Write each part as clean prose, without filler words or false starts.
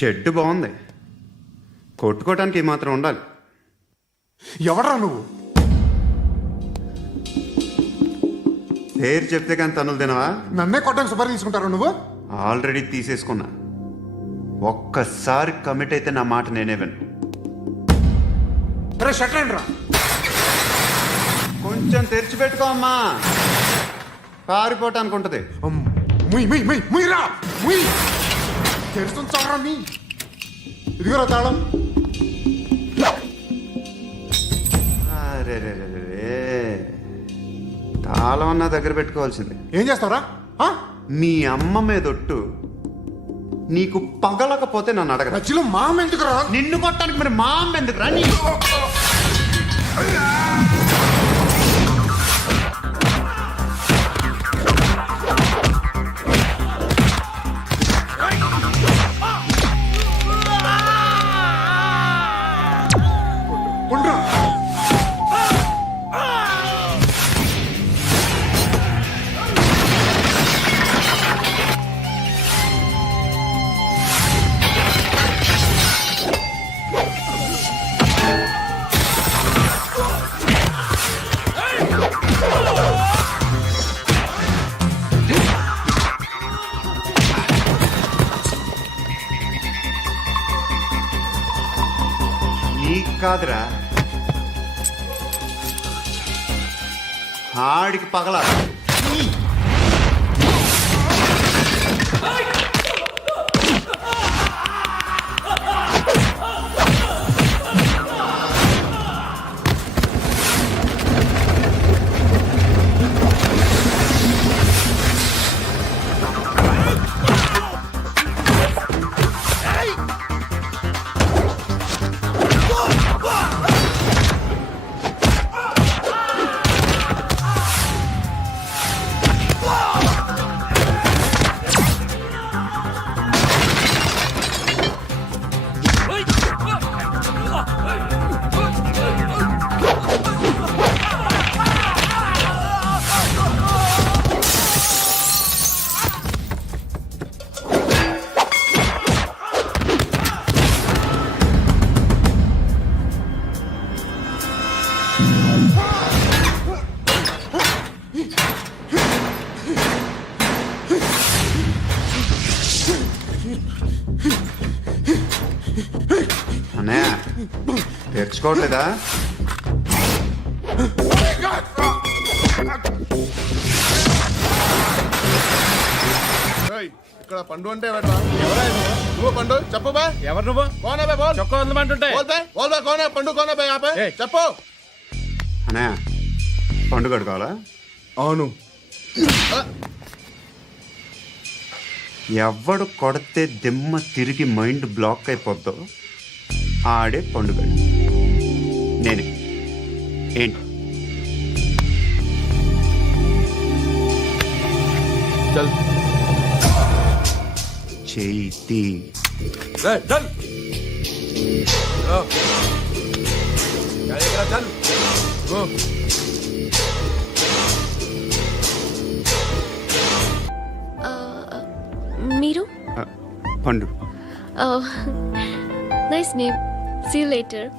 Shed బాగుంది, కొట్టుకోవటానికి మాత్రం ఉండాలి. ఎవడ్రా నువ్వు? పేరు చెప్తే కానీ తనులు తినవా? నన్నే కొట్టడానికి సుపారీ తీసుకుంటారా నువ్వు? ఆల్రెడీ తీసేసుకున్నా. ఒక్కసారి కమిట్ అయితే నా మాట నేనే విను. రే షట్లేండి రా. కొంచెం తెరిచిపెట్టుకో అమ్మా, పారిపోవటానికి ఉంటుంది. ముయ్ ముయ్ ముయ్ ముయ్ రా ముయ్. తెరుస్తుంచారా మీ? ఇదిగోరా తాళం. అరే తాళం అన్నా దగ్గర పెట్టుకోవాల్సింది. ఏం చేస్తావురా? మీ అమ్మ మీదొట్టు, నీకు పగలకపోతే నన్ను అడగ. మధ్యలో మా అమ్మ ఎందుకురా? నిన్ను కొట్టడానికి మరి మా అమ్మ ఎందుకురా? ఉండ్రా. నీకు కాదురా, ఆడికి పగల. అన్నయ్య తెరుచుకోవట్లేదా? ఇక్కడ పండు అంటే నువ్వు పండు చెప్పు బా. ఎవరు నువ్వు? కోనా బే బోల్. చొక్కా వదలమంటుంటే బోల్ బే కోనా పండు కోనా బే ఆపే చెప్పు. అన్నయ్య పండుగ కావాలా? అవును. ఎవడు కొడితే దిమ్మ తిరిగి మైండ్ బ్లాక్ అయిపోద్దో ఆడే పండుగ. నేనే. ఏంటి? చల్ చేతి చల్ చల్. మీరు? పండు. Nice name. See you later.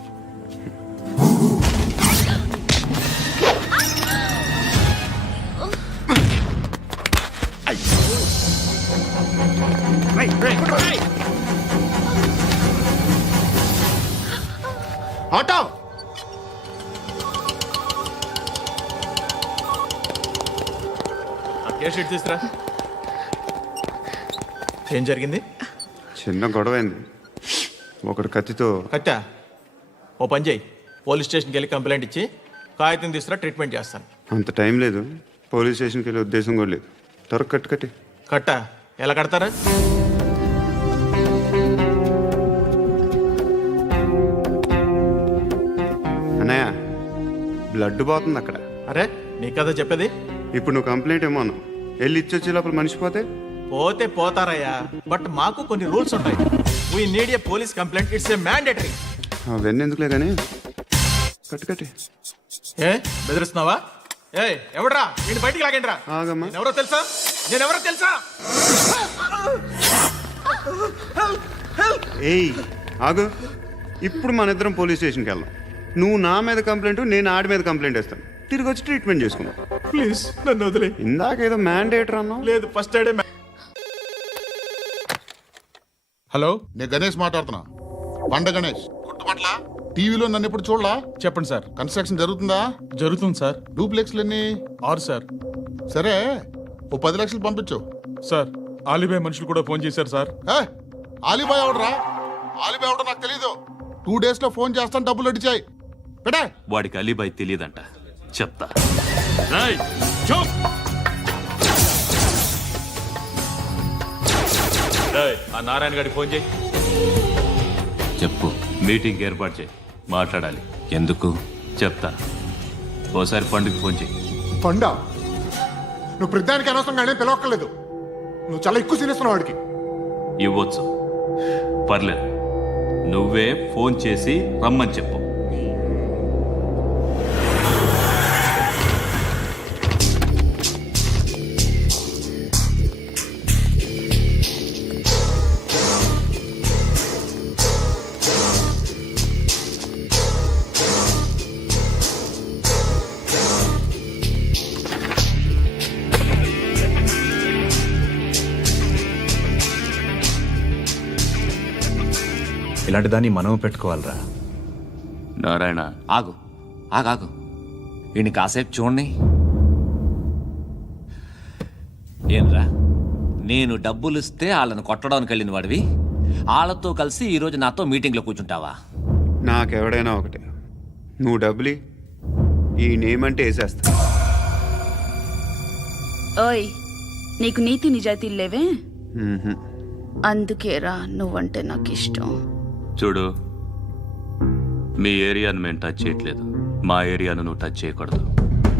Auto case sheet తీసురా. ఏం జరిగింది? చిన్న గొడవైంది. ఒకడు కత్తితో. కట్టా? ఓ పని చేయి, పోలీస్ స్టేషన్కి వెళ్ళి కంప్లైంట్ ఇచ్చి కాగితం తీసుకురా, ట్రీట్మెంట్ చేస్తాను. అంత టైం లేదు, పోలీస్ స్టేషన్కి వెళ్ళే ఉద్దేశం కూడా లేదు. త్వరగా కట్టి. కట్టా? ఎలా కడతారా? అన్నయ్య బ్లడ్ పోతుంది అక్కడ. అరే నీ కదా చెప్పేది. ఇప్పుడు నువ్వు కంప్లైంట్ ఏమో అన్నావు, వెళ్ళి ఇచ్చొచ్చే లోపల మనిషి పోతే పోతే పోతారయ్యా, బట్ మాకు కొన్ని రూల్స్ ఉంటాయి. We need a police complaint, it's a mandatory. అవన్నీ ఎందుకులే కానీ కట్టి. ఏ బెదిరిస్తున్నావా? ఏ ఎవడ్రా నేను బయటికి లాగండిరా. ఆగమ్మా. నేనెవరో తెలుసా? నేనెవరో తెలుసా? ఏయ్ ఆగు, ఇప్పుడు మన ఇద్దరం పోలీస్ స్టేషన్కి వెళ్దాం. నువ్వు నా మీద కంప్లైంట్, నేను ఆడి మీద కంప్లైంట్ ఇస్తాను. తిరిగి వచ్చి ట్రీట్మెంట్ చేసుకుందాం. ప్లీజ్ నన్ను వదిలే. ఇందాక ఏదో మ్యాండేటర్ అన్నావు. లేదు, ఫస్ట్ ఎయిడే హలో, నేను గణేష్ మాట్లాడుతున్నా. బండ గణేష్ గుర్తుపట్ల. టీవీలో నన్ను ఎప్పుడు చూడలా? చెప్పండి సార్. కన్స్ట్రక్షన్ జరుగుతుందా? జరుగుతుంది సార్. డూప్లెక్స్లు ఎన్ని? 6 సార్. సరే, ఓ 10 లక్షలు పంపించు. సార్, ఆలిబాయ్ మనుషులు కూడా ఫోన్ చేశారు సార్. ఆలిబాయ్ ఎవడరా? ఆలిబాయ్ ఎవడో నాకు తెలీదు. 2 days లో ఫోన్ చేస్తాను, డబ్బులు అడిచాయి పెడే. వాడికి అలీబాయ్ తెలియదంట, చెప్తా. ఆ నారాయణ గారికి ఫోన్ చేయి. చెప్పు. మీటింగ్ ఏర్పాటు చేయి, మాట్లాడాలి. ఎందుకు? చెప్తా. ఓసారి పండుగ ఫోన్ చేయి. పండా, నువ్వు ప్రతిదానికి అనవసరంగానే పిలవక్కర్లేదు. నువ్వు చాలా ఎక్కువ సీనిస్తున్నావు వాడికి. ఇవ్వచ్చు, పర్లేదు. నువ్వే ఫోన్ చేసి రమ్మని చెప్పు. ఇలాంటి దాన్ని మనం పెట్టుకోవాలరా. నారాయణ, ఆగు ఆగాగు. వీడిని కాసేపు చూడండి. ఏంరా, నేను డబ్బులు ఇస్తే వాళ్ళని కొట్టడానికి వెళ్ళిన వాడివి, వాళ్ళతో కలిసి ఈరోజు నాతో మీటింగ్లో కూర్చుంటావా? నాకెవడైనా ఒకటే, నువ్వు డబ్బులి, ఈ నేమ్ అంటే వేసేస్తా. ఓయ్, నీకు నీతి నిజాయితీలు లేవే? మ్మ్హ. అందుకేరా నువ్వంటే నాకు ఇష్టం. చూడు, మీ ఏరియాను మేము టచ్ చేయట్లేదు, మా ఏరియాను నువ్వు టచ్ చేయకూడదు.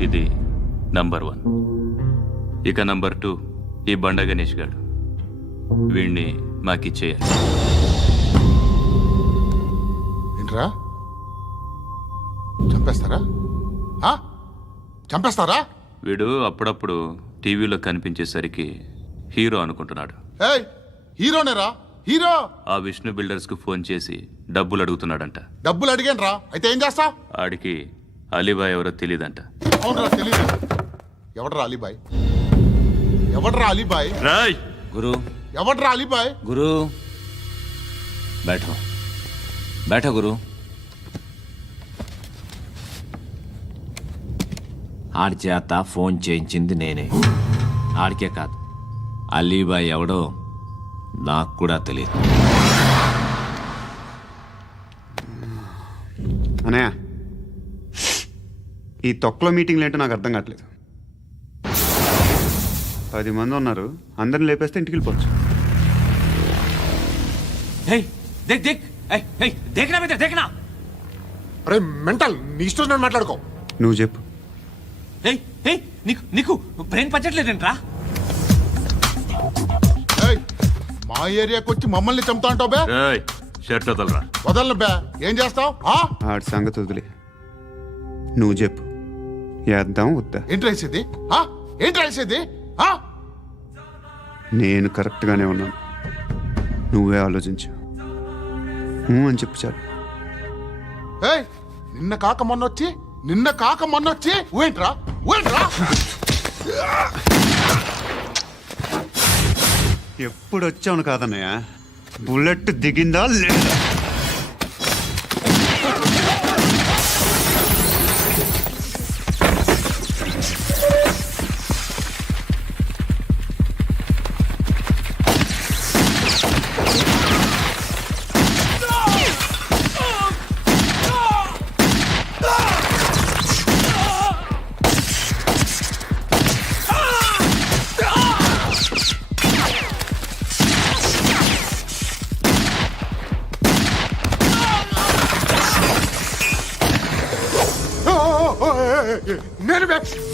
ఇది నంబర్ 1. ఇక నంబర్ 2, ఈ బండ గణేష్ గారు. వీణ్ణి మాకిచ్చేయాలి. ఏంట్రా, చంపేస్తారా? చంపేస్తారా? వీడు అప్పుడప్పుడు టీవీలో కనిపించేసరికి హీరో అనుకుంటున్నాడు. ఏయ్, హీరోనేరా, హీరో. ఆ విష్ణు బిల్డర్స్ కు ఫోన్ చేసి డబ్బులు అడుగుతున్నాడంట. డబ్బులు అడిగాను రా, అయితే ఏం చేస్తా? ఆడికి అలీబాయ్ ఎవరో తెలియదంట. అవునరా, తెలీదు. ఎవడరా అలీబాయ్? ఎవడరా అలీబాయ్? రాయ్ గురు, ఎవడరా అలీబాయ్? గురు బైఠో బైఠో గురు. ఆడి చేత ఫోన్ చేయించింది నేనే. ఆడికే కాదు, అలీబాయ్ ఎవడో నాకు కూడా తెలియదు. అనయ్య, ఈ తొక్కలో మీటింగ్లు ఏంటో నాకు అర్థం కావట్లేదు. 10 మంది ఉన్నారు, అందరిని లేపేస్తే ఇంటికి వెళ్ళిపోవచ్చు. దేఖనా. అరే మెంటల్, నీ ఇష్టం నేను మాట్లాడుకో. నువ్వు చెప్పు. నీకు బ్రెయిన్ పచ్చట్లేదంట్రా? ఏయ్, మా ఏరియాకి వచ్చి మమ్మల్ని చంపుతా అంటావు బే? రాయ్, షర్ట్ వదలరా. వదలను బే. ఏం చేస్తావు? ఆడి సంగతి వదిలే, నువ్వు చెప్పు. వేద్దాం వద్దా? ఏంటి రాసేది? ఏంటి రాసేది? నేను కరెక్ట్గానే ఉన్నాను, నువ్వే ఆలోచించు. అని చెప్పు చాలు. ఏయ్, నిన్న కాక మొన్నొచ్చి ఊయంట్రా. ఎప్పుడు వచ్చావును కాదన్నయ్య, బుల్లెట్ దిగిందా లేదా?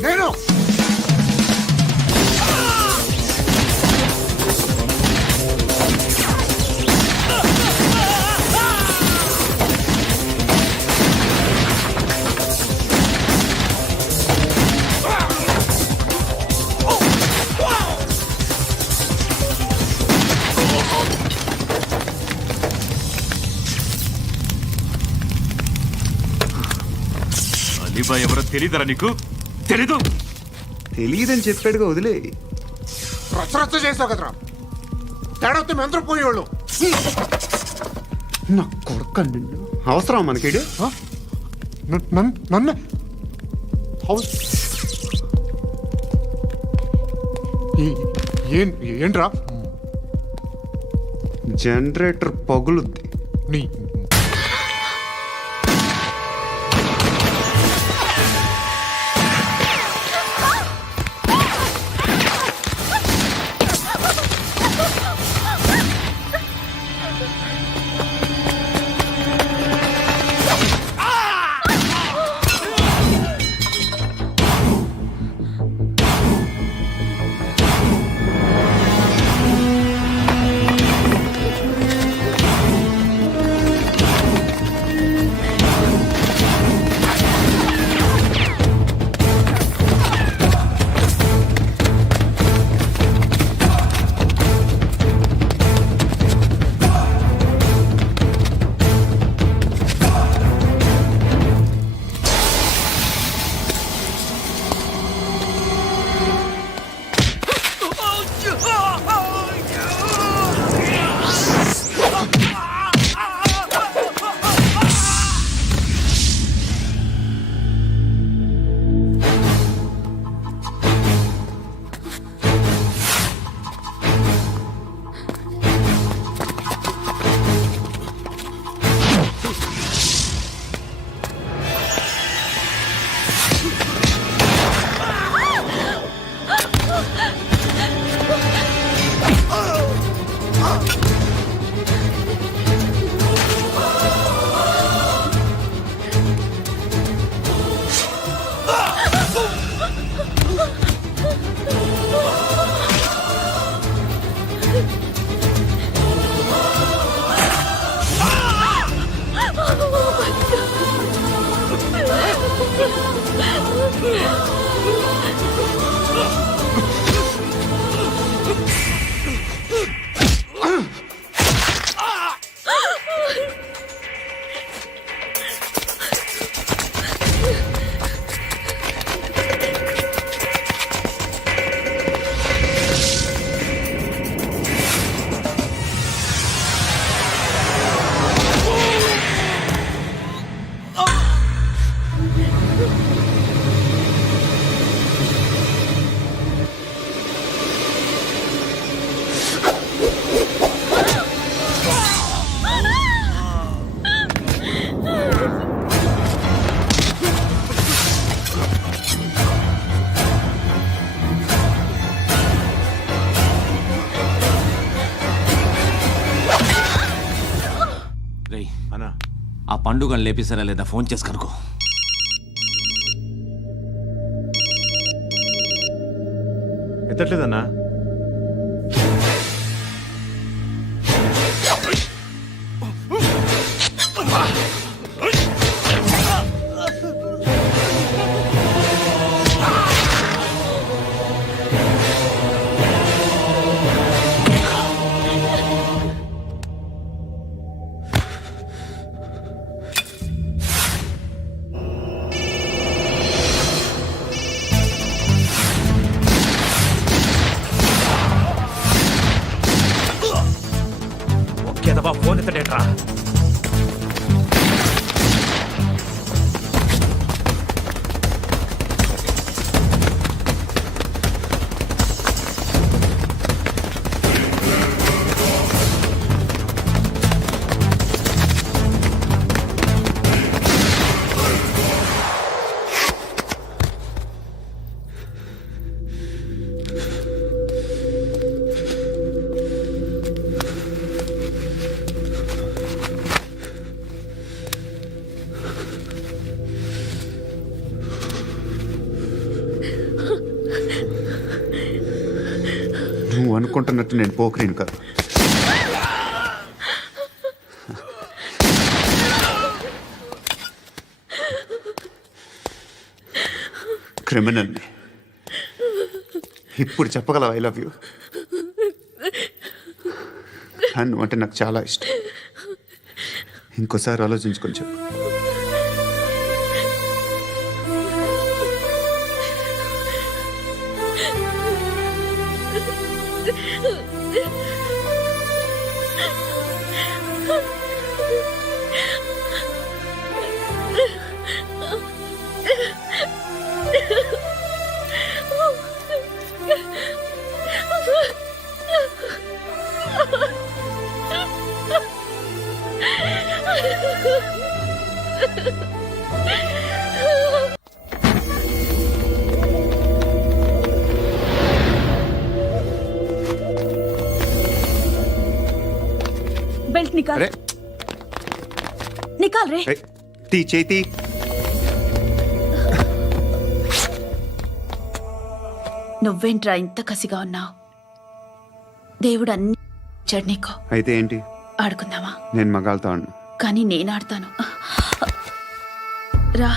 నేను అలీబాయ్ ఎవరో తెలీదరా నీకు? తెలీదు? తెలియదని చెప్పాడుగా, వదిలే. రచ్చ చేసావు కదరా. తేడా వస్తే మెంతరం పోయేవాళ్ళు. నా కొడుకు నిన్ను అవసరం మనకిడు. నన్ను హౌస్ ఏంట్రా? జనరేటర్ పగులుద్ది. నీ రేయ్, అన్నా ఆ పండుగను లేపేసారా లేదా ఫోన్ చేసి కనుకో. ఎత్తట్లేదన్నా. ఒకేదవా ఫోన్ ఎత్తడేట్రా. నువ్వు అనుకుంటున్నట్టు నేను పోకరీని కాదు. క్రిమినల్ని. ఇప్పుడు చెప్పగలవు ఐ లవ్ యూ. నువ్వు అంటే నాకు చాలా ఇష్టం. ఇంకోసారి ఆలోచించుకొని చెప్పు. बेल्ट निकाल अरे निकाल रे ए, తీ చేతి నువ్వేంట్రా ఇంత కసిగా ఉన్నావు దేవుడు అన్ని ఇచ్చాడు నీకు అయితే ఏంటి ఆడుకుందామా నేను మగాళ్ళతో అన్నా కానీ నేను ఆడతాను రా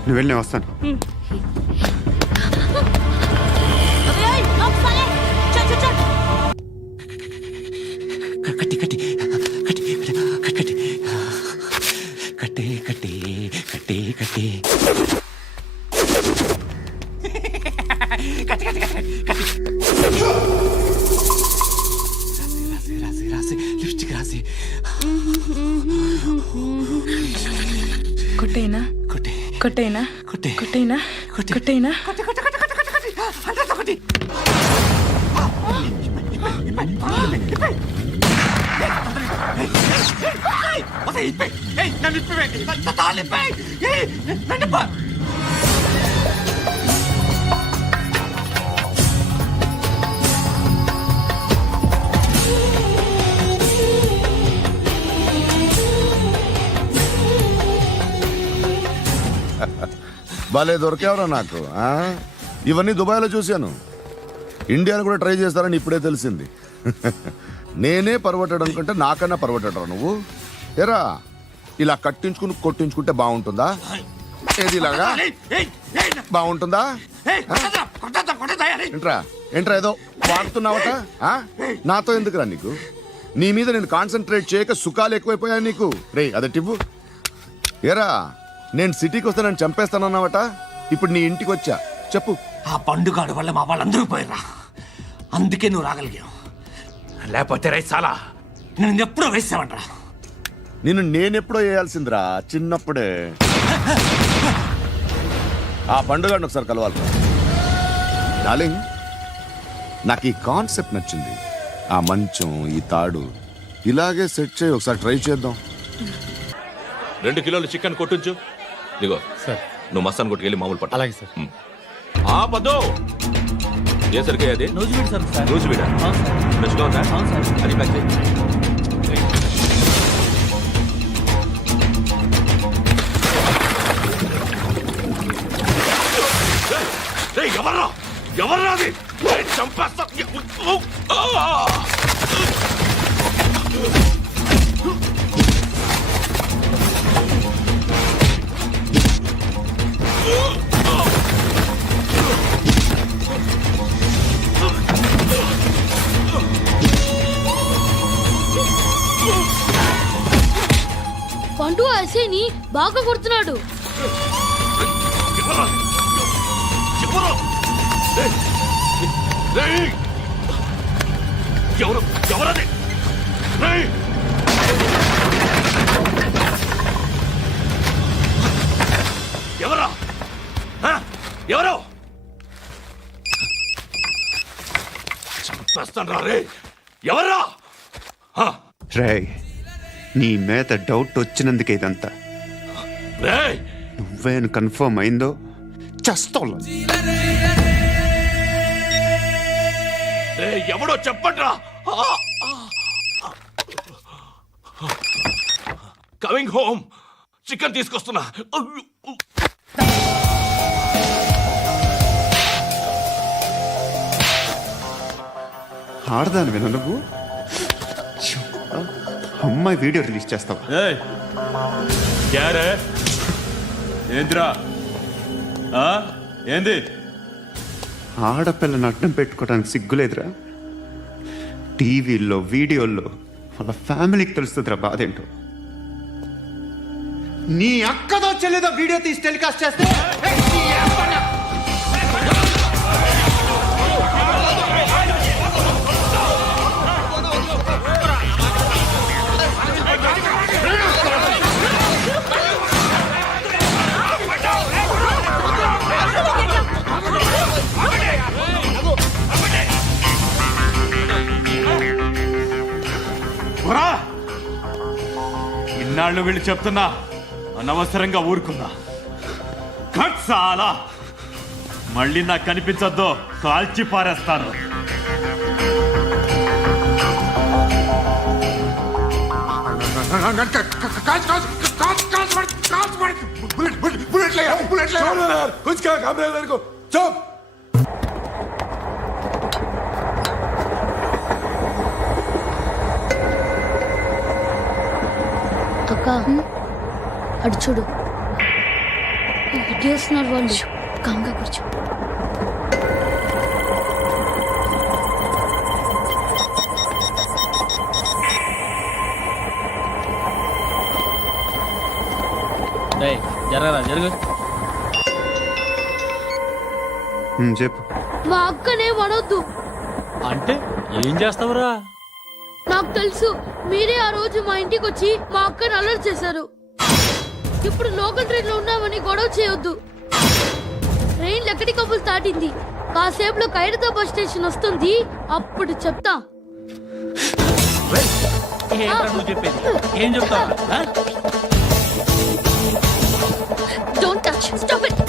నువ్వు వెళ్ళి నేను వస్తాను కట్టి కట్టి కట్టి కట్టి కట్టే కట్టే కట్టే కట్టే రాసి రాసి లిప్స్టిక్ రాసి కొట్టేనా కొట్టే కొట్టేనా కొట్టే కొట్టేనా కొట్టే కొట్టేనా కొట్టే కొట్టే కొట్టే కొట్టే కొట్టే కొట్టే కొట్టే భలే దొరికేవరా నాకు ఆ? ఇవన్నీ దుబాయ్లో చూశాను ఇండియాలో కూడా ట్రై చేస్తారని ఇప్పుడే తెలిసింది నేనే పర్వటాడు అనుకుంటే నాకన్నా పర్వటాడరా నువ్వు ఎరా ఇలా కట్టించుకుని కొట్టించుకుంటే బాగుంటుందా ఏది ఇలాగా బాగుంటుందా ఏంట్రా ఏంట్రా ఏదో వాడుతున్నావట ఆ? నాతో ఎందుకురా నీకు నీ మీద నేను కాన్సన్ట్రేట్ చేయక సుఖాలు ఎక్కువైపోయాయి నీకు రే అదటివ్వు ఏరా నేను సిటీకి వస్తే నన్ను చంపేస్తానన్నావట ఇప్పుడు నీ ఇంటికి వచ్చా చెప్పు ఆ పండుగాడు వల్ల మా వాళ్ళందరూ పోయిర్రా అందుకే నువ్వు రాగలిగావు లేకపోతే రైసాలా నేను ఎప్పుడో వేసావంటరా నిన్ను నేనెప్పుడో వేయాల్సిందిరా చిన్నప్పుడే ఆ పండుగను ఒకసారి కలవాలి డార్లింగ్ నాకు ఈ కాన్సెప్ట్ నచ్చింది ఆ మంచం ఈ తాడు ఇలాగే సెట్ చేయి ఒకసారి ట్రై చేద్దాం 2 కిలోలు చికెన్ కొట్టించు ఇదిగో సార్ నువ్వు మసాన్ కొట్టుకెళ్ళి మామూలు పట్టు అలాగే సార్ ఆ పద్దు ఏ సరికి అది రోజు వీడా ఫ్రెష్గా ఉందా అది ప్యాక్ చేయి ఎవర్రా ఎవర్రా అది చంపేస్తా బాగా కొడుతున్నాడు. ఎవరది? ఎవరా? ఎవరు? చంపేస్తాను రా రే. ఎవరా? రే, నీ మీద డౌట్ వచ్చినందుకే ఇదంతా. రేయ్, నువ్వేను కన్ఫర్మ్ అయిందో చస్తావు. ఎవడో చెప్పండ్రా. Coming home. చికెన్ తీసుకొస్తున్నా. ఆడదాను విన నువ్వు. అమ్మాయి వీడియో రిలీజ్ చేస్తావా? ఏంద్రా? ఏంది? ఆడపిల్లని అడ్డం పెట్టుకోవడానికి సిగ్గులేదురా? టీవీల్లో వీడియోల్లో వాళ్ళ ఫ్యామిలీకి తెలుస్తుందిరా బాధేంటో. నీ అక్కదో చెల్లిదో వీడియో తీసి టెలికాస్ట్ చేస్తే ఇన్నాళ్ళు వీళ్ళు చెప్తున్నా అనవసరంగా ఊరుకున్నా. చాలా మళ్ళీ నాకు కనిపించొద్దు, కాల్చి పారేస్తాను. అక్క అటు చూడు, వస్తున్నారు వాళ్ళు. కంగా కూర్చో. జరగరా జరుగు. చెప్పు. మా అక్కనే వడొద్దు. అంటే ఏం చేస్తావురా? నాకు తెలుసు, మీరే ఆ రోజు మా ఇంటికి వచ్చి మా అక్కని అలర్ట్ చేశారు. ఇప్పుడు లోకల్ ట్రైన్ లో ఉన్నామని గొడవ చేయొద్దు. ట్రైన్ లక్కడి కబుల్ దాటింది. కాసేపులో ఖైరతాబాద్ స్టేషన్ వస్తుంది, అప్పుడు చెప్తా. ఏం చెప్తావు? Don't touch, stop it.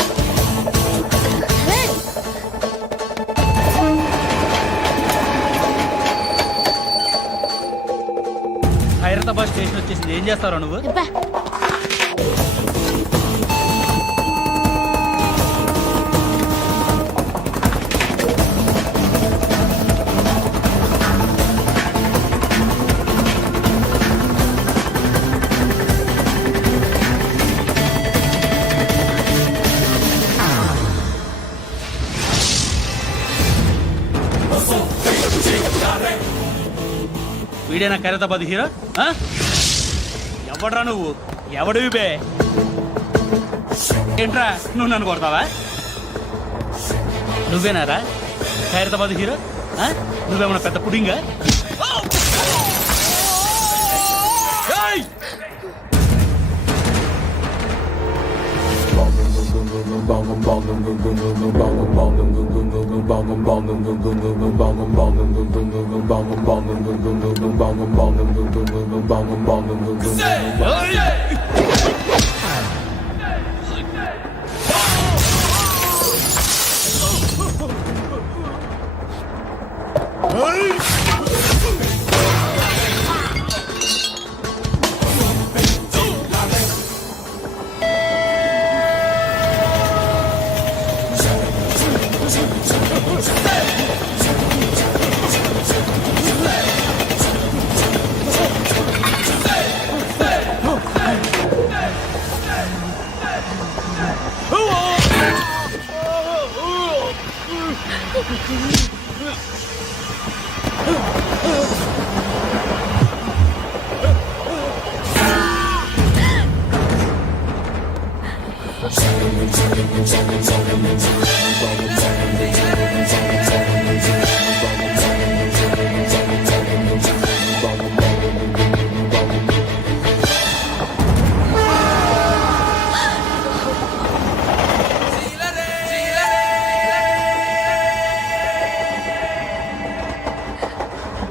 Khairatabad station వచ్చేసింది, ఏం చేస్తారా నువ్వు? వీడేనా ఖైరతాబాద్ హీరో? ఎవడ్రా నువ్వు? ఎవడివి బే? ఏంట్రా నువ్వు నన్ను కొడతావా? నువ్వేనారా ఖైరతాబాద్ హీరో? నువ్వేమన్నా పెద్ద పుడింగా?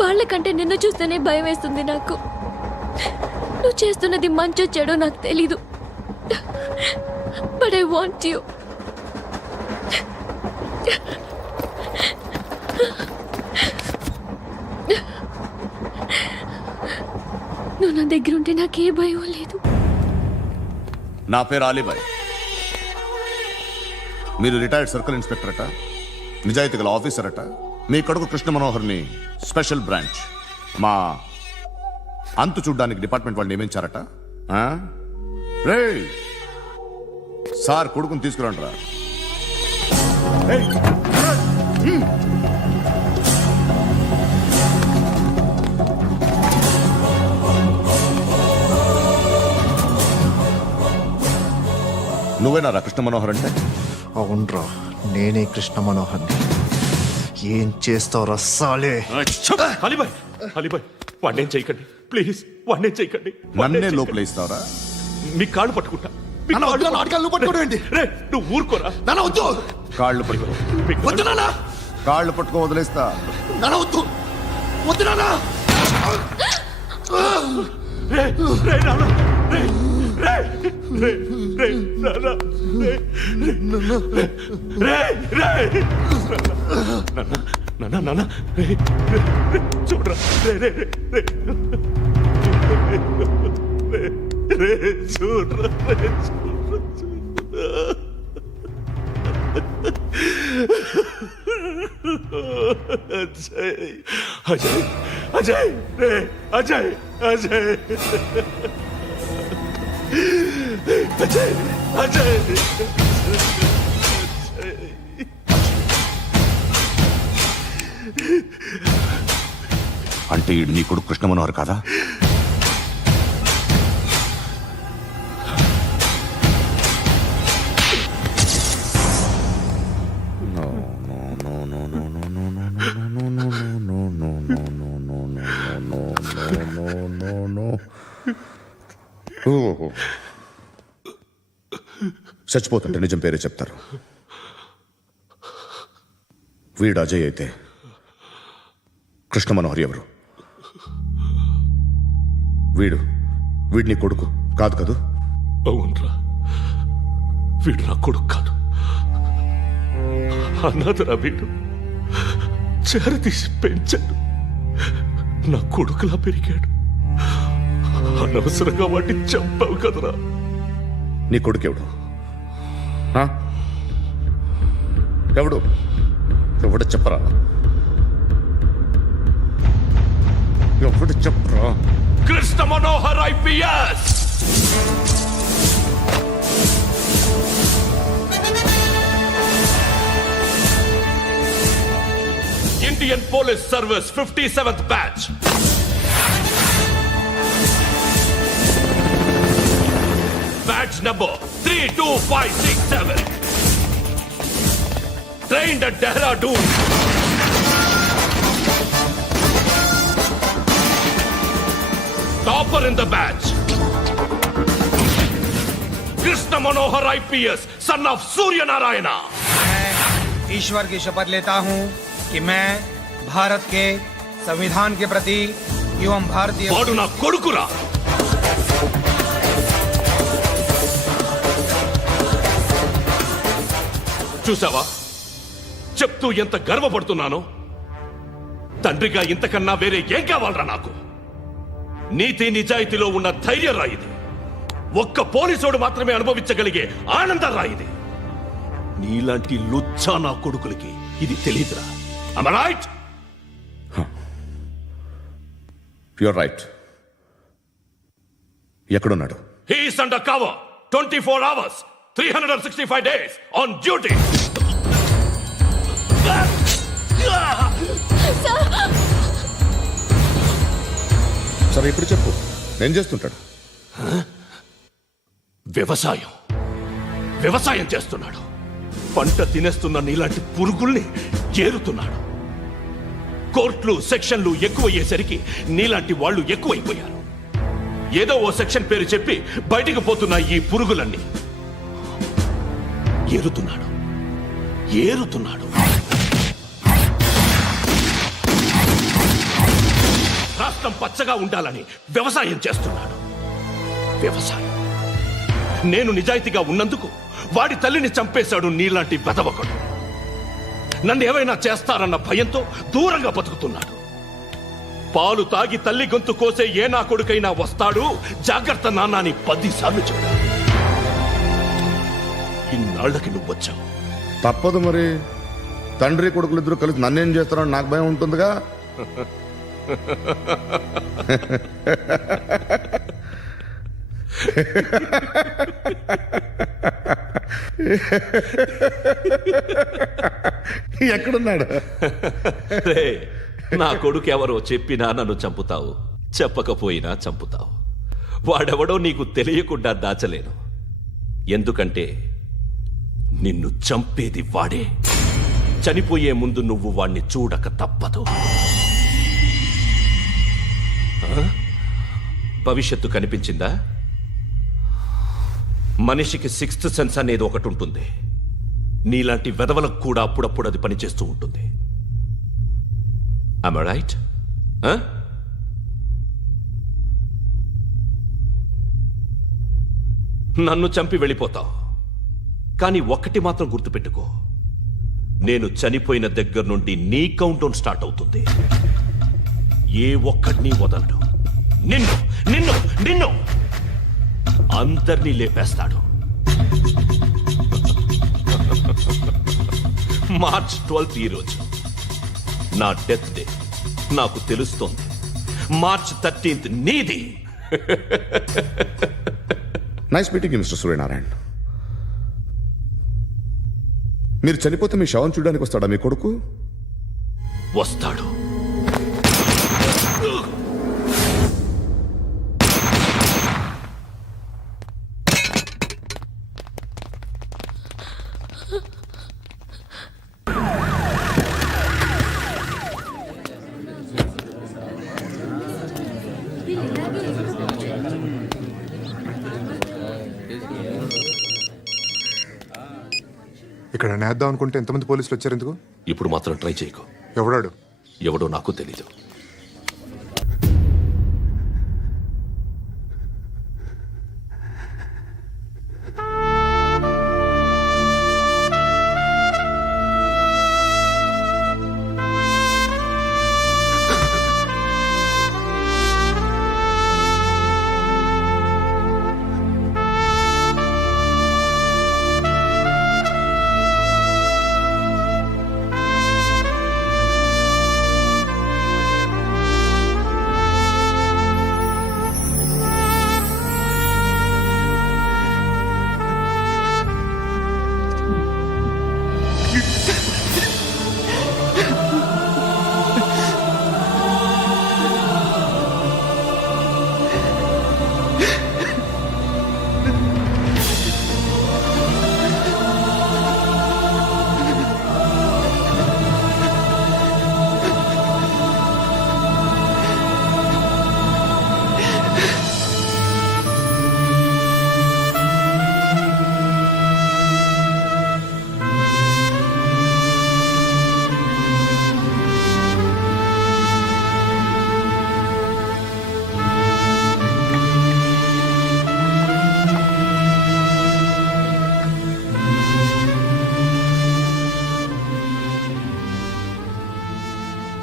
వాళ్ళకంటే నిన్ను చూస్తేనే భయం వేస్తుంది నాకు. నువ్వు చేస్తున్నది మంచో చెడో నాకు తెలీదు, బట్ ఐ వాంట్ యూ. నువ్వు నా దగ్గర ఉంటే నాకే భయం లేదు. నా పేరు అలీబాయ్. మీరు రిటైర్డ్ సర్కిల్ ఇన్స్పెక్టర్ అట, నిజాయితీ గల ఆఫీసర్ అట. మీ కొడుకు కృష్ణ మనోహర్ని స్పెషల్ బ్రాంచ్ మా అంతు చూడ్డానికి డిపార్ట్మెంట్ వాళ్ళు నియమించారట. ఆ? రేయ్, సార్ కొడుకుని తీసుకురండి రా. నువ్వేనా రా కృష్ణ మనోహర్ అంటే? అవునరా, నేనే కృష్ణ మనోహర్ని. ఏం చేస్తావు రస్సాలే? అలీబాయ్, అలీబాయ్, వాడినేం చేయకండి ప్లీజ్, వాడినేం చేయకండి. నన్నే లోపల ఇస్తావరా? మీ కాళ్ళు పట్టుకుంటా. మీ నాన్న వద్దు, నాన్న ఆటగాళ్ళు పట్టుకోవడం ఏంటి? రే, నువ్వు ఊరుకోరా. నాన్న వద్దు, కాళ్ళు పట్టుకో. మీ వద్దు నాన్న, కాళ్ళు పట్టుకో, వదిలేస్తా. నాన్న వద్దు, వద్దు నాన్న. రే, రే, నాన్న, రే, రే, రే, రే, నాన్న, రే, రే, రే, రే, నాన్న, నాన్న, రే, రే, రే, చూడరా, రే, రే, రే, రే, రే, రే, చూడరా, రే, చూడరా, చూడరా. అజయ్, అజయ్, అజయ్, రే, అజయ్, అజయ్, అజయ్, అజయ్. అంటే ఈడు నీ కొడుకు కృష్ణ మనోహర్ కాదా? చచ్చిపోతుంటే నిజం పేరే చెప్తారు. వీడు అజయ్ అయితే కృష్ణ మనోహర్ ఎవరు? వీడిని కొడుకు కాదు కదూ? అవునరా, వీడు నా కొడుకు కాదు, అన్నదరా. వీడు చేరతీసి పెంచాడు, నా కొడుకులా పెరిగాడు. అనవసరంగా వాటిని చంపావు కదరా. నీ కొడుకు ఎవడు? ఆ? ఎవడు చెప్పరా? ఎవడు చెప్పరా? Krishna Manohar IPS. Indian police service 57th batch. Badge number 32567. Trained at Dehradun. Topper in the batch. Krishna Manohar IPS, son of Surya Narayana. मैं ईश्वर की शपथ लेता हूं कि मैं भारत के संविधान के प्रति एवं भारतीय వాడు నా కొడుకురా. చూసావా, చెప్తూ ఎంత గర్వపడుతున్నానో. తండ్రిగా ఇంతకన్నా వేరే ఏం కావాలరా నాకు? నీతి నిజాయితీలో ఉన్న ధైర్యం రా ఇది. ఒక్క పోలీసోడు మాత్రమే అనుభవించగలిగే ఆనందం రా ఇది. నీలాంటి లుచ్చా నా కొడుకులకి ఇది తెలియదురా. Am I right? You're right. ఎక్కడున్నాడు? He is under cover 24 hours 365 days on duty. సరే ఇప్పుడు చెప్పు, ఏం చేస్తుంటాడు? వ్యవసాయం. వ్యవసాయం చేస్తున్నాడు. పంట తినేస్తున్న నీలాంటి పురుగుల్ని ఏరుతున్నాడు. కోర్టులు సెక్షన్లు ఎక్కువయ్యేసరికి నీలాంటి వాళ్ళు ఎక్కువైపోయారు. ఏదో ఓ సెక్షన్ పేరు చెప్పి బయటికి పోతున్న ఈ పురుగులన్నీ ఏరుతున్నాడు. రాష్ట్రం పచ్చగా ఉండాలని వ్యవసాయం చేస్తున్నాడు. వ్యవసాయం. నేను నిజాయితీగా ఉన్నందుకు వాడి తల్లిని చంపేశాడు నీలాంటి వెధవకుడు. నన్ను ఏమైనా చేస్తారన్న భయంతో దూరంగా బతుకుతున్నాడు. పాలు తాగి తల్లి గొంతు కోసే ఏ నా కొడుకైనా వస్తాడు, జాగ్రత్త నాన్న అని 10 సార్లు చెప్పాడు. ఇన్నాళ్లకి నువ్వు వచ్చావు. తప్పదు మరి. తండ్రి కొడుకులు ఇద్దరు కలిసి నన్నేం చేస్తారని నాకు భయం ఉంటుందిగా. ఎక్కడున్నాడు? నా కొడుకు ఎవరో చెప్పినా నన్ను చంపుతావు, చెప్పకపోయినా చంపుతావు. వాడెవడో నీకు తెలియకుండా దాచలేను. ఎందుకంటే నిన్ను చంపేది వాడే. చనిపోయే ముందు నువ్వు వాణ్ణి చూడక తప్పదు. భవిష్యత్తు కనిపించిందా? మనిషికి 6th సెన్స్ అనేది ఒకటి ఉంటుంది. నీలాంటి వెధవలకు కూడా అప్పుడప్పుడు అది పనిచేస్తూ ఉంటుంది. Am I right? నన్ను చంపి వెళ్ళిపోతావు. కానీ ఒక్కటి మాత్రం గుర్తుపెట్టుకో, నేను చనిపోయిన దగ్గర నుండి నీ కౌంటౌన్ స్టార్ట్ అవుతుంది. ఏ ఒక్కడిని వదలడు. నిన్ను నిన్ను నిన్ను అందరినీ లేపేస్తాడు. మార్చ్ 12th ఈ రోజు నా డెత్ డే. నాకు తెలుస్తోంది. మార్చ్ 13th నీది. Nice meeting mister Suryanarayana. మీరు చనిపోతే మీ శవం చూడడానికి వస్తాడా మీ కొడుకు? వస్తాడు. ఇక్కడ నేద్దాం అనుకుంటే ఎంతమంది పోలీసులు వచ్చారు ఎందుకు? ఇప్పుడు మాత్రం ట్రై చేయకు. ఎవడాడు? ఎవడో నాకు తెలీదు.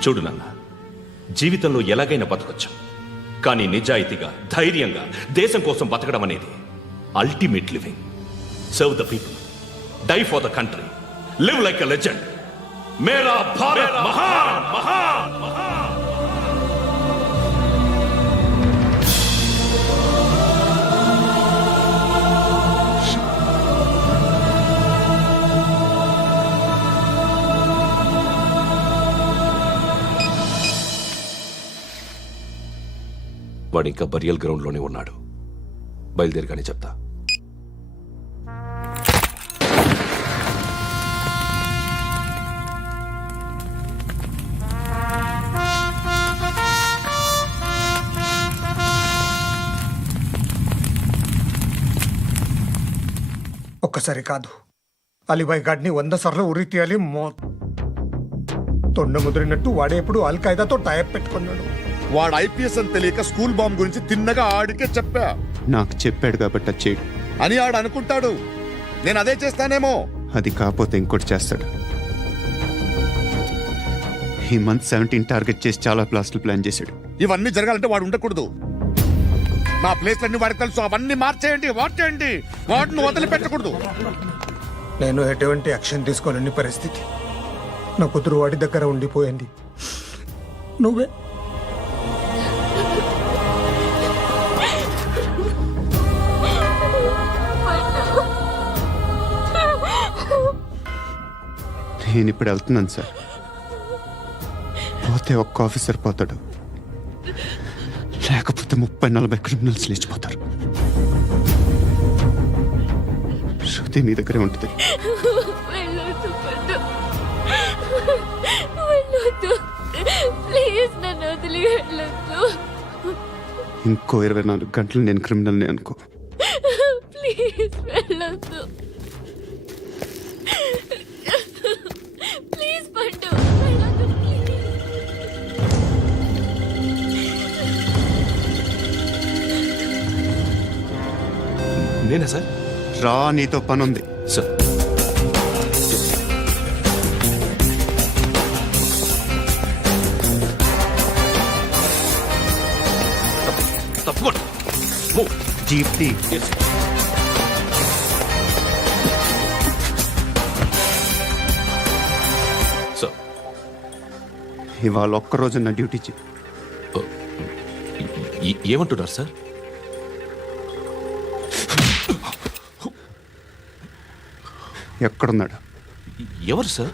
చూడు నాన్న, జీవితంలో ఎలాగైనా బతకొచ్చు. కానీ నిజాయితీగా, ధైర్యంగా దేశం కోసం బతకడం అనేది ultimate living. Serve the people, die for the country, live like a legend. మేరా భారత్ మహాన్ మహాన్ మహాన్. వాడు ఇంకా బరియల్ గ్రౌండ్లోనే ఉన్నాడు. బయలుదేరగానే చెప్తా. ఒక్కసారి కాదు, అలీబాయ్ గాడిని 100 సార్లు ఉరి తీయాలి. తొండ ముదిరినట్టు వాడే ఎప్పుడు అల్ ఖైదాతో టైప్ పెట్టుకున్నాడు. వాడు ఐపీఎస్ అని తెలియక స్కూల్ బాంబ్ గురించి తిన్నగా ఆడికే చెప్పా నాకు చెప్పాడు కాబట్టి అది చేయడు. అని ఆడు అనుకుంటాడు. నేను అదే చేస్తానేమో. అది కాకపోతే ఇంకోటి చేస్తాడు. ఈ మంత్ 17 టార్గెట్ చేసి చాలా ప్లాస్టులు ప్లాన్ చేశాడు. ఇవన్నీ జరగాలంటే వాడు ఉండకూడదు. నా ప్లేస్లన్నీ వాడికి తెలుసు. అవన్నీ మార్చేయండి, మార్చేయండి. వాటిని వదిలిపెట్టకూడదు. నేను ఎటువంటి యాక్షన్ తీసుకోలేని పరిస్థితి. నా కూతురు వాడి దగ్గర ఉండిపోయింది. నువ్వే నేను ఇప్పుడు వెళ్తున్నాను సార్. పోతే ఒక్క ఆఫీసర్ పోతాడు, లేకపోతే 30-40 క్రిమినల్స్ లేచిపోతారు. శృతి మీ దగ్గరే ఉంటుంది. వెళ్ళొద్దు పండు, వెళ్ళొద్దు ప్లీజ్, నన్ను వదిలి వెళ్ళొద్దు. ఇంకో 24 గంటలు నేను క్రిమినల్ని అనుకో. ప్లీజ్ వెళ్ళొద్దు, ప్లీజ్ పండు వెళ్ళొద్దు ప్లీజ్. నేనా సార్? రా, నీతో పని ఉంది. సార్ తప్పకుండా జీప్తి సార్. ఇవాళ ఒక్కరోజు నా డ్యూటీ చేయి. ఏమంటున్నారు సార్? ఎక్కడున్నాడు? ఎవరు సార్?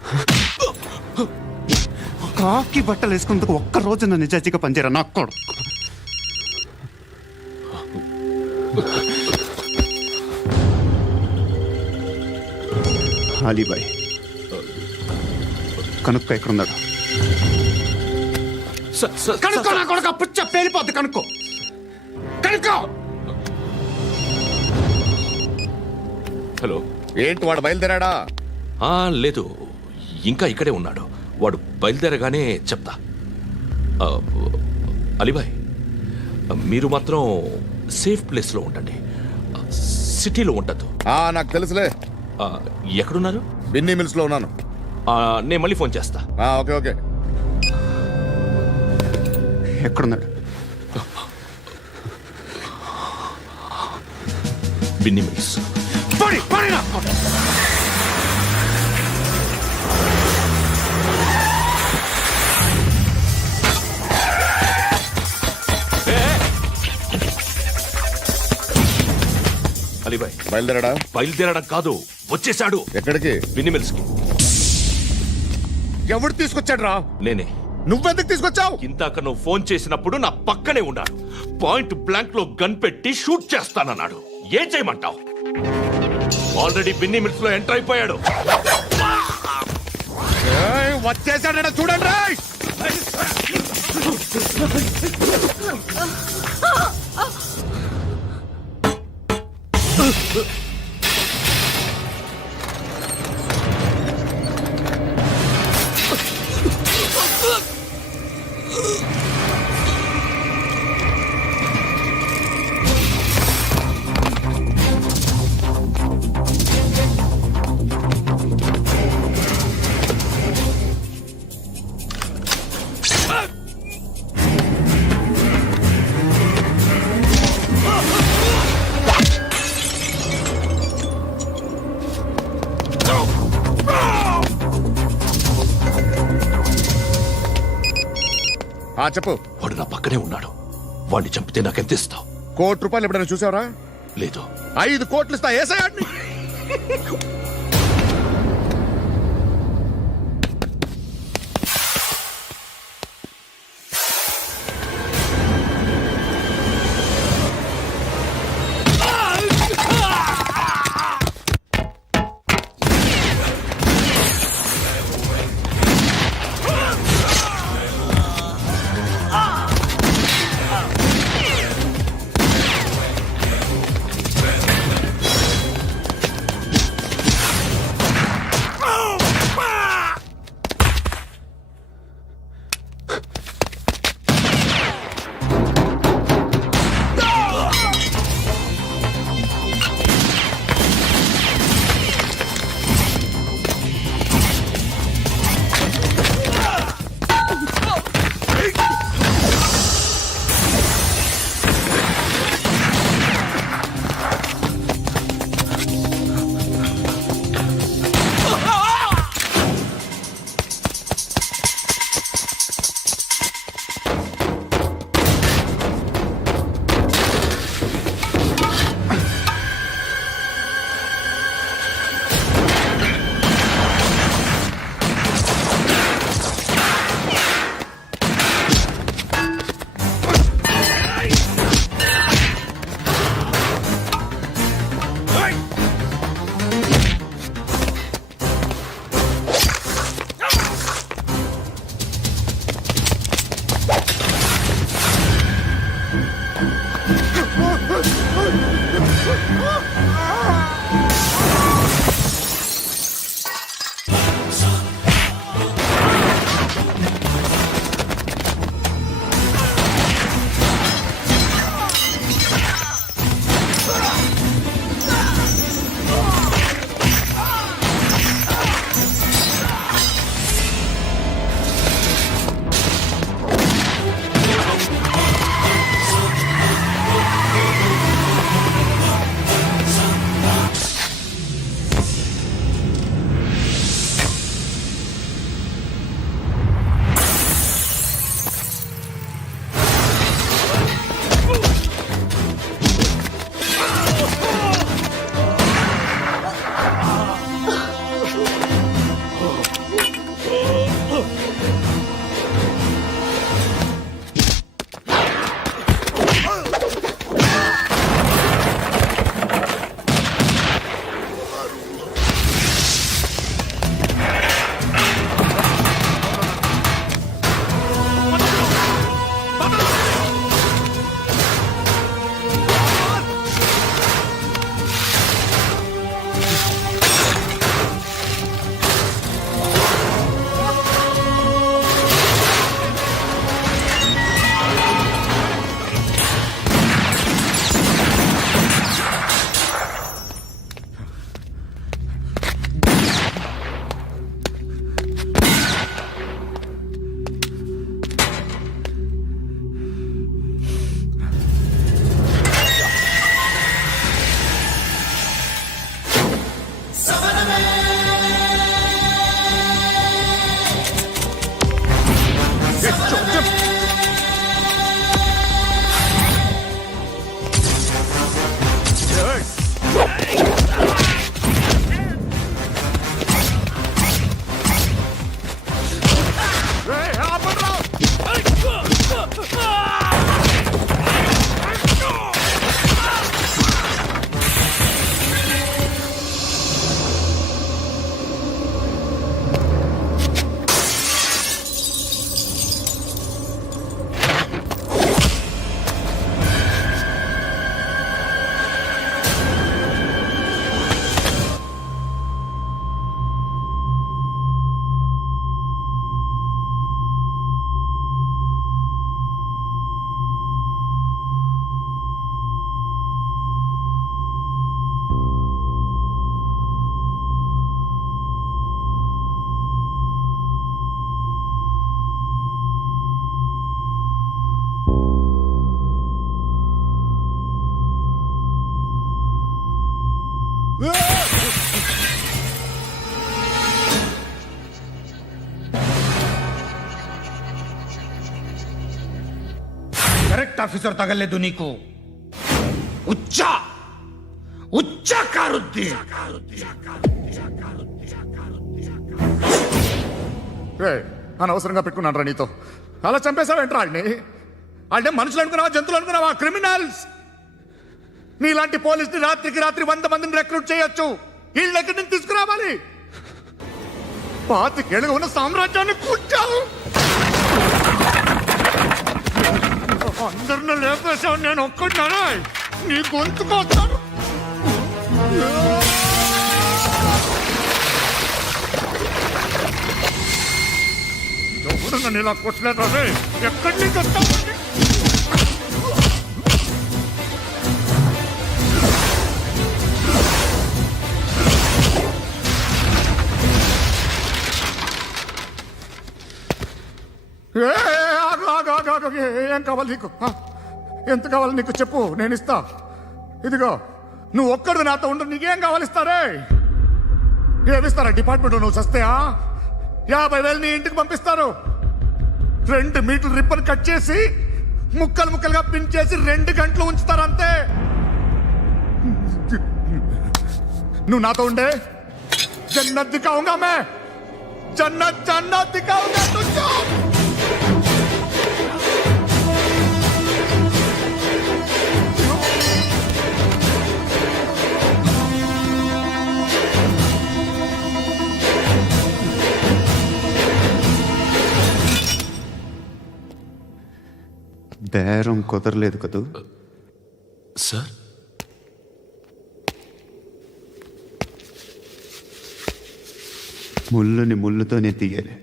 కాకి బట్టలు వేసుకున్నందుకు ఒక్కరోజు నా నిజాజీగా పనిచేయరా నా కొడుకు. అలీబాయ్ కనుక్కో, ఎక్కడున్నాడు? కనుక్కో నా కొడుకు, పుచ్చ పేలిపోద్ది. కనుక్కో, కనుక్కో. హలో, ఏంటి వాడు బయలుదేరాడా? లేదు, ఇంకా ఇక్కడే ఉన్నాడు. వాడు బయలుదేరగానే చెప్తా. అలీబాయ్, మీరు మాత్రం సేఫ్ ప్లేస్లో ఉండండి, సిటీలో ఉండద్దు. నాకు తెలుసులే. ఎక్కడున్నారు? బిన్నీ మిల్స్ లో ఉన్నాను. నేను మళ్ళీ ఫోన్ చేస్తా. Okay okay. ఎక్కడున్నాడు? బిన్నీ మిల్స్. అలీబాయ్ బయలుదేరాడా? బయలుదేరడం కాదు, వచ్చేసాడు. ఎక్కడికి? బిన్నీ మిల్స్ కి. ఎవడు తీసుకొచ్చాడు రా? నేనే. నువ్వెందుకు తీసుకొచ్చావు? ఇందాక నువ్వు ఫోన్ చేసినప్పుడు నా పక్కనే ఉన్నాడు. పాయింట్ బ్లాంక్ లో గన్ పెట్టి షూట్ చేస్తానన్నాడు. ఏం చేయమంటావు? ఆల్రెడీ బిన్నీ మిల్స్ లో ఎంటర్ అయిపోయాడు. వచ్చేసాడ చూడండి రా. చెప్పు. వాడు నా పక్కనే ఉన్నాడు. వాడిని చంపితే నాకెంత ఇస్తావు? ₹1 కోటి ఎప్పుడైనా చూసావరా? లేదు. 5 కోట్లు ఇస్తా. ఏసయాడిని. కరెక్ట్ ఆఫీసర్ తగలేదు నీకు. ఉచ్చా ఉచ్చా కారుద్ది. అనవసరంగా పెట్టుకున్నాను రా నీతో. అలా చంపేశావేంట్రా ఆడిని? అంటే మనుషులు అనుకున్నావా, జంతువులు అనుకున్నావా? క్రిమినల్స్. నీలాంటి పోలీసుని రాత్రికి రాత్రి 100 మందిని రిక్రూట్ చేయొచ్చు. వీళ్ళ ఎక్కడి నుంచి తీసుకురావాలి? 25 ఏళ్ళుగా ఉన్న సామ్రాజ్యాన్ని కూర్చావు. అందరిని లేపేశావు, నేను ఒక్కడినా నీ గొంతుకొస్తాను. ఎవరు నన్ను ఇలా కొట్టలేదా? ఎక్కడి నుంచి వస్తావు? ఏం కావాలి నీకు? ఎంత కావాలి నీకు చెప్పు, నేను ఇస్తా. ఇదిగో నువ్వు ఒక్కడు నాతో ఉండు, నీకేం కావాలి ఇస్తారే? ఏమిస్తారా డిపార్ట్మెంట్? నువ్వు చస్తేయా 50,000 నీ ఇంటికి పంపిస్తారు. 2 మీటర్లు రిబ్బన్ కట్ చేసి ముక్కలు ముక్కలుగా పిన్ చేసి 2 గంటలు ఉంచుతారు అంతే. నువ్వు నాతో ఉండే జన్నత్ దిఖాऊंगा मैं, జన్నత్ జన్నత్ దిఖాऊंगा तुझको. బేరం కుదరలేదు కదూ సార్? ముళ్ళుని ముళ్ళుతోనే తీయాలి.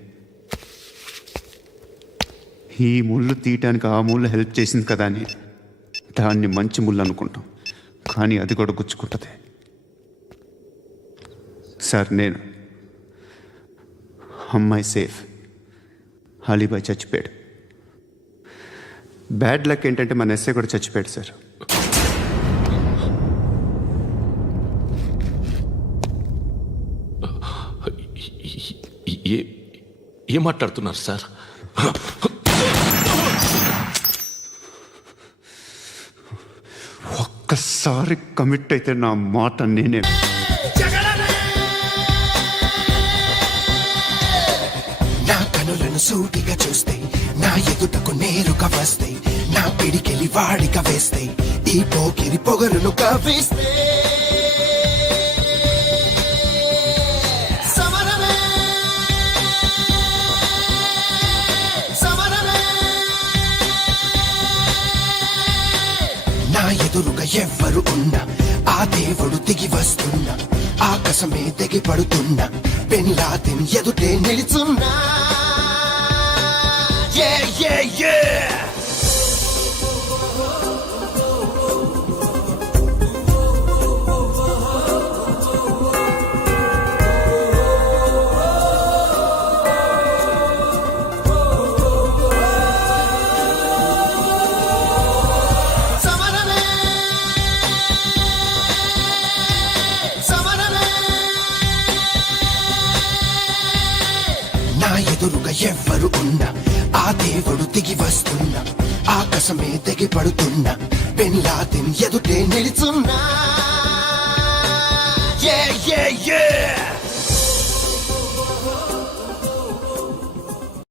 ఈ ముళ్ళు తీయటానికి ఆ ముళ్ళు హెల్ప్ చేసింది కదా అని దాన్ని మంచి ముళ్ళు అనుకుంటాం, కానీ అది కూడా గుచ్చుకుంటుంది. సార్, నేను అమ్మాయి సేఫ్, అలీబాయ్ చచ్చిపోయాడు. బ్యాడ్ లక్ ఏంటంటే మన ఎస్ఐ కూడా చచ్చిపోయాడు సార్. ఏం మాట్లాడుతున్నారు సార్? ఒక్కసారి కమిట్ అయితే నా మాట నేనే. నా కనులను సూటిగా చూస్తే, నా ఎదుటకు నేరుగా వస్తే, నా పిడికెలి వాడిగా వేస్తే, ఈ పోకిరి పొగరును కవిస్తే, నా ఎదురుగా ఎవ్వరు ఉన్నా ఆ దేవుడు దిగి వస్తున్నా, ఆకాశమే దిగి పడుతున్నా, బిన్ లాదెన్ ఎదుటే నిలుచున్నా. Yeah, yeah, yeah! ఎవ్వరు ఉన్నా ఆ దేవుడు దిగి వస్తున్నా ఆకాశమే తెగి పడుతున్నా బిన్ లాదెన్ ఎదుటే నిలుచున్నా. Yeah, yeah, yeah.